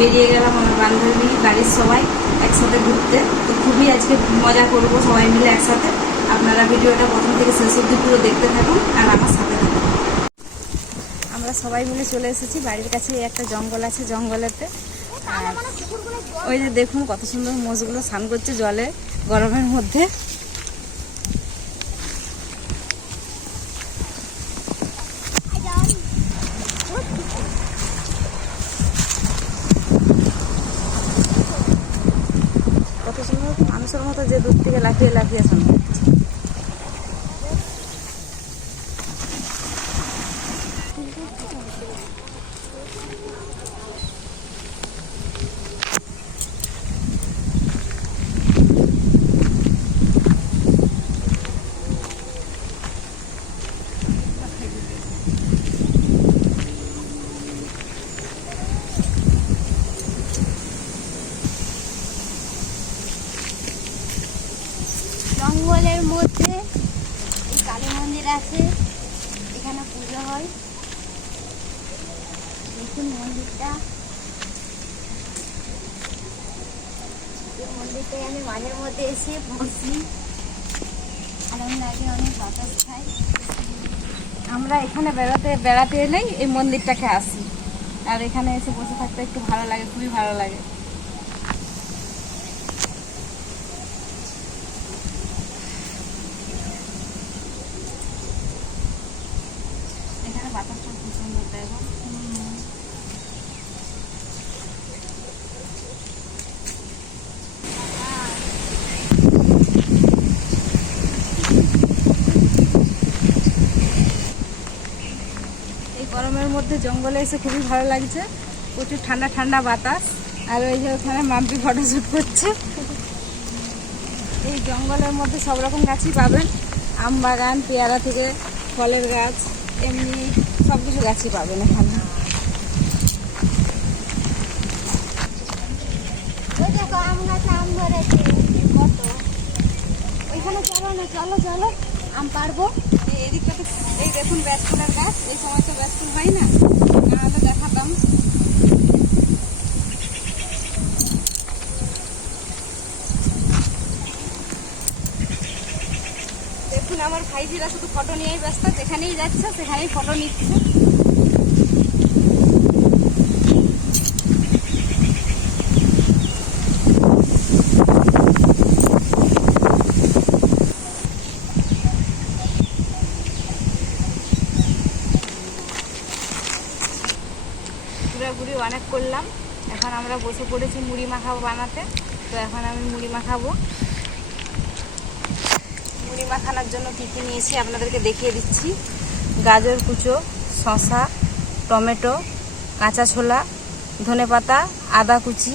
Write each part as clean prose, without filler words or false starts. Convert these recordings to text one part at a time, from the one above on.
বেরিয়ে গেলাম আমার বান্ধবী বাড়ির সবাই একসাথে ঘুরতে। তো খুবই আজকে মজা করব সবাই মিলে একসাথে। আপনারা ভিডিওটা প্রথম থেকে শেষ অবধি পুরো দেখতে থাকুন আর আমার সাথে থাকুন। আমরা সবাই মিলে চলে এসেছি বাড়ির কাছে একটা জঙ্গল আছে, জঙ্গলেতে ওই যে দেখুন কত সুন্দর মোষগুলো স্নান করছে জলে গরমের মধ্যে। কত সুন্দর মানুষের মতো যে দূর থেকে লাফিয়ে লাফিয়ে স্নান করছে। জঙ্গলের মধ্যে এই কালী মন্দির আছে, এখানে পুজো হয়। দেখুন মন্দিরটা, এই মন্দিরটায় আমি মাঝের মধ্যে এসে বসি, আনন্দ লাগে, অনেক বাতাস খাই। আমরা এখানে বেড়াতে এলেই এই মন্দিরটাকে আসি, আর এখানে এসে বসে থাকতে একটু ভালো লাগে, খুবই ভালো লাগে। এখানে বাতাসটা খুব সুন্দর তাই না? এই গরমের মধ্যে জঙ্গলে এসে খুবই ভালো লাগছে, প্রচুর ঠান্ডা ঠান্ডা বাতাস। আর ওই যে ওখানে মাম্পি ফটোশ্যুট করছে। এই জঙ্গলের মধ্যে সব রকম গাছই পাবেন, আম বাগান, পেয়ারা থেকে ফলের গাছ, এমনি সব কিছু গাছই পাবেন এখানে। ওই দেখো আম গাছে আম ধরেছে কত। ওইখানে চলো না, চলো চলো, আম পারবো। এদিকটাতে এই দেখুন ব্যাসফুলের গাছ, এই সময় তো ব্যাসফুল হয় না, নাহলে দেখাতাম। দেখুন আমার ভাইজিরা শুধু ফটো নিয়েই ব্যস্ত, যেখানেই যাচ্ছে সেখানেই ফটো নিচ্ছে। ঘুরাঘুরি অনেক করলাম, এখন আমরা বসে পড়েছি মুড়ি মাখা বানাতে। তো এখন আমি মুড়ি মাখাবো। মুড়ি মাখানোর জন্য কী কী নিয়েছি আপনাদেরকে দেখিয়ে দিচ্ছি। গাজর কুচো, শসা, টমেটো, কাঁচা ছোলা, ধনেপাতা, আদা কুচি,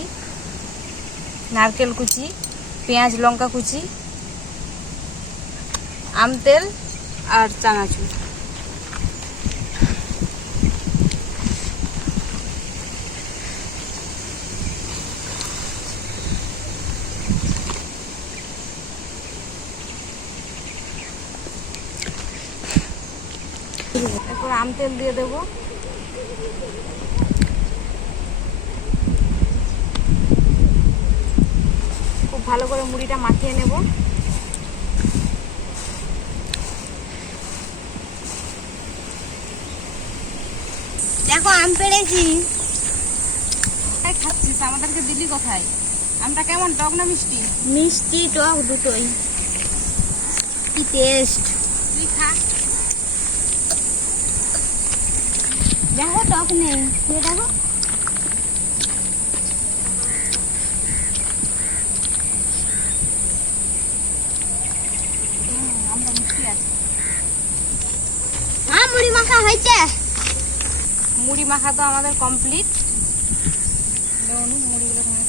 নারকেল কুচি, পেঁয়াজ লঙ্কা কুচি, আম তেল আর চানাচুর। এরপর আম তেল দিয়ে দেবো। খুব ভালো করে মুড়িটা মাখিয়ে নেব। দেখো আম পেড়েছি। খাচ্ছিস, আমাদেরকে দিল্লি কোথায়? আমটা কেমন, টক না মিষ্টি? মিষ্টি টক দুটোই, কি টেস্ট। তুই খা। দেখো টক নেই, দেখো আমটা মিষ্টি আছে। মুড়ি মাখা হয়েছে। মুড়ি মাখা তো আমাদের কমপ্লিট। দেখুন মুড়িগুলো তোমায়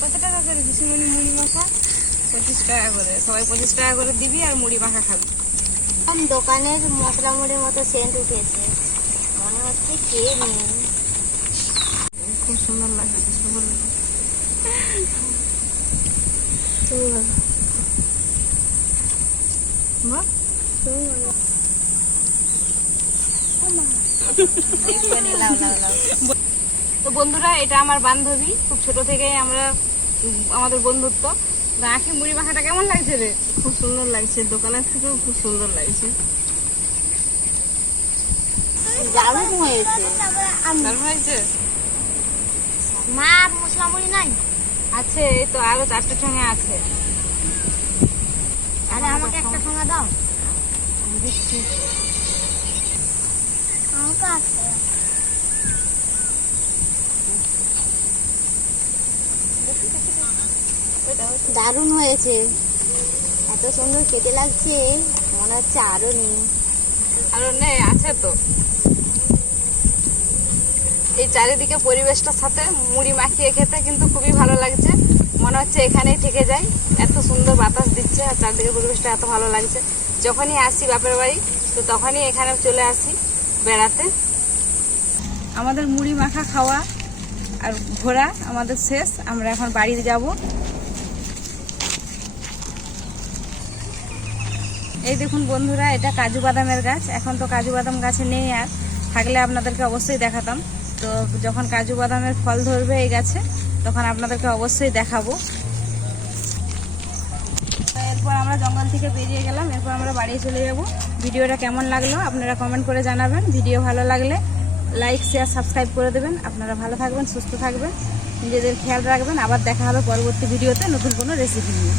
কত টাকা করে দিশুমনি মুড়ি মাখা? 25 টাকা করে। সবাই 25 টাকা করে দিবি আর মুড়ি মাখা খাবি। দোকানের মশলা মুড়ির মতো সেন্ট উঠেছে, মনে হচ্ছে খেয়ে নিই। খুব সুন্দর লাগছে। বাহ। তো বন্ধুরা, এটা আমার বান্ধবী, খুব ছোট থেকেই আমরা আমাদের বন্ধুত্ব। আখি মুড়ি মাখাটা কেমন লাগছে রে? খুব সুন্দর লাগছে, দোকানের থেকেও খুব সুন্দর লাগছে। দারুণ হয়েছে। দারুণ হয়েছে। মা মশলা মুড়ি নাই? আছে, এই তো আরো 4টে ঠোঙা আছে। আরে আমাকে একটা ঠোঙা দাও। দিচ্ছি। আমাকে আছে। দারুণ হয়েছে, এত সুন্দর খেতে লাগছে, মনে হচ্ছে আরো নেই। আরো নেই, আছে তো। এই চারিদিকে পরিবেশটার সাথে মুড়ি মাখিয়ে খেতে কিন্তু খুবই ভালো লাগছে, মনে হচ্ছে এখানেই থেকে যাই। এত সুন্দর বাতাস দিচ্ছে আর চারদিকে পরিবেশটা এত ভালো লাগছে। যখনই আসি বাপের বাড়ি তো তখনই এখানে চলে আসি বেড়াতে। আমাদের মুড়ি মাখা খাওয়া আর ঘোরা আমাদের শেষ, আমরা এখন বাড়িতে যাব। এই দেখুন বন্ধুরা, এটা কাজু বাদামের গাছ। এখন তো কাজু বাদাম গাছে নেই, আর থাকলে আপনাদেরকে অবশ্যই দেখাতাম। তো যখন কাজু বাদামের ফল ধরবে এই গাছে তখন আপনাদেরকে অবশ্যই দেখাবো। এরপর আমরা জঙ্গল থেকে বেরিয়ে গেলাম, এরপর আমরা বাড়ি চলে যাব। ভিডিওটা কেমন লাগলো আপনারা কমেন্ট করে জানাবেন। ভিডিও ভালো লাগলে লাইক, শেয়ার, সাবস্ক্রাইব করে দেবেন। আপনারা ভালো থাকবেন, সুস্থ থাকবেন, নিজেদের খেয়াল রাখবেন। আবার দেখা হবে পরবর্তী ভিডিওতে নতুন কোনো রেসিপি নিয়ে।